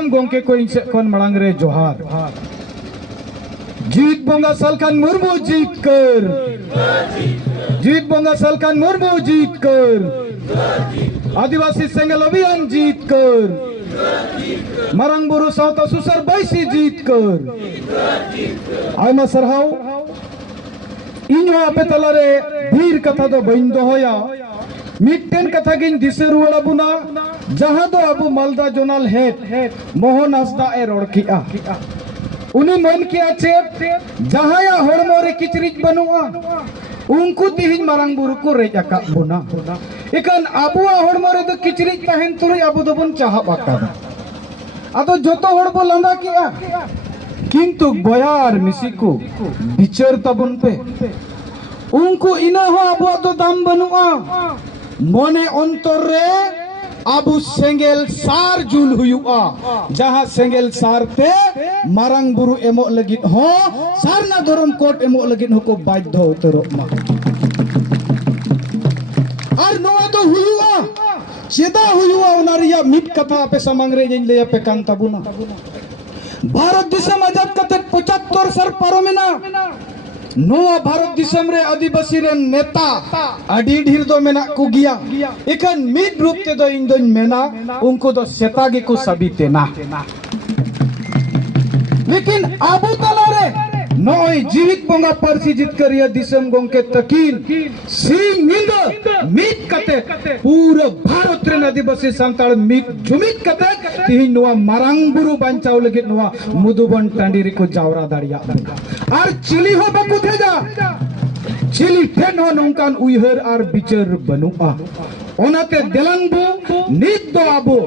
सनाम गोंके को इनसे कौन मड़ांगरे जोहार जीत बोंगा सलखान मुर्मू जीत कर जीत बोंगा सलखान मुर्मू जीत कर आदिवासी सेंगल अभियान जीत कर मारांग बुरु सावता सुसर बाईसी जीत कर आयमा सरहाव इन आपे तलारे भीर कथा दो बइन दोहोया मिट्टेन कथा गिन दिसे रुवाड़ा बुना जहां दो अबु मालदा जोनाल हेड मोहन हंसदा ए रोड़किया उनी मन किया चेप जहां या होड़मो रे किचरिज बनुआ उनको तिहिन मारांग बुरु को रेज आका बुना इकन अबुआ होड़मो रे दो किचरिज तहन तुरई अबु दो बन चाहा बाका आदो जोतो होड़ बो लंदा किया किंतु बयार मिसिको बिचार तबन पे उनको इना हो अबुआ दो दाम बनुआ मने अंतर रे अबु सेंगेल सार जुल हुआ जहां सेंगेल सार ते मारांग बुरु एमो लगित हो सारना धर्म कोट एमो लगित हो को बाध्य उतरो मा और नोआ तो हुआ चेदा हुआ उनारिया मिट कथा पे समंगरे जिन ले पे कांता बुना भारत दिसम आजाद कते 75 सर पारोमेना नोआ भारत दिसम रे आदिवासी रे नेता अडी ढीर दो मेना को गिया इकन मिड रूप ते दो इन दो मेना उनको दो सेतागे को सबिते ना लेकिन अबु तलारे नोई जीवित बोंगा परसी जित करिया दिसम गोंके तकीन सिंह निंद मिट कते पूरा भारत रे आदिवासी संताल मिट जुमित कते तिहिन नोआ मारांग बुरु बांचाव लगे नोआ मुदुबन टांडी रे को जावरा दाड़िया और चिली हो बकुथे जा चिली ठेन हो नोंकान उयहर और बिचर बनुआ ओनाते देलंगबो नित दो अबो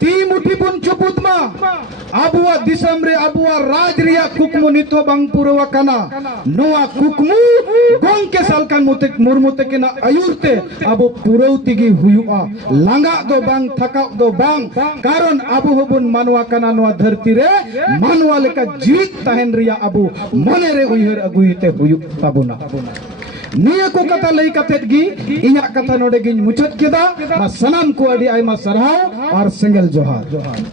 ती मुठी बुन चुपुतमा अबुआ दिसम रे अबुआ राज रिया कुकमु नितो बांग पुरवा काना नोआ कुकमु गोंके सालकान मुते मुरमुते केना आयुरते अबो पुरौतिगी हुयुआ लांगा दो बांग थका दो बांग कारण अबु हबुन मानवा काना नोआ धरती रे मानवा लेका जीवित तहन रिया अबु मने रे उयहर अगुइते हुयु ताबुना निया को कथा लई कथेत गी इना कथा नोडे गिन मुचत केदा मा सनाम को अडी आयमा सरहाव और सेंगल जोहार।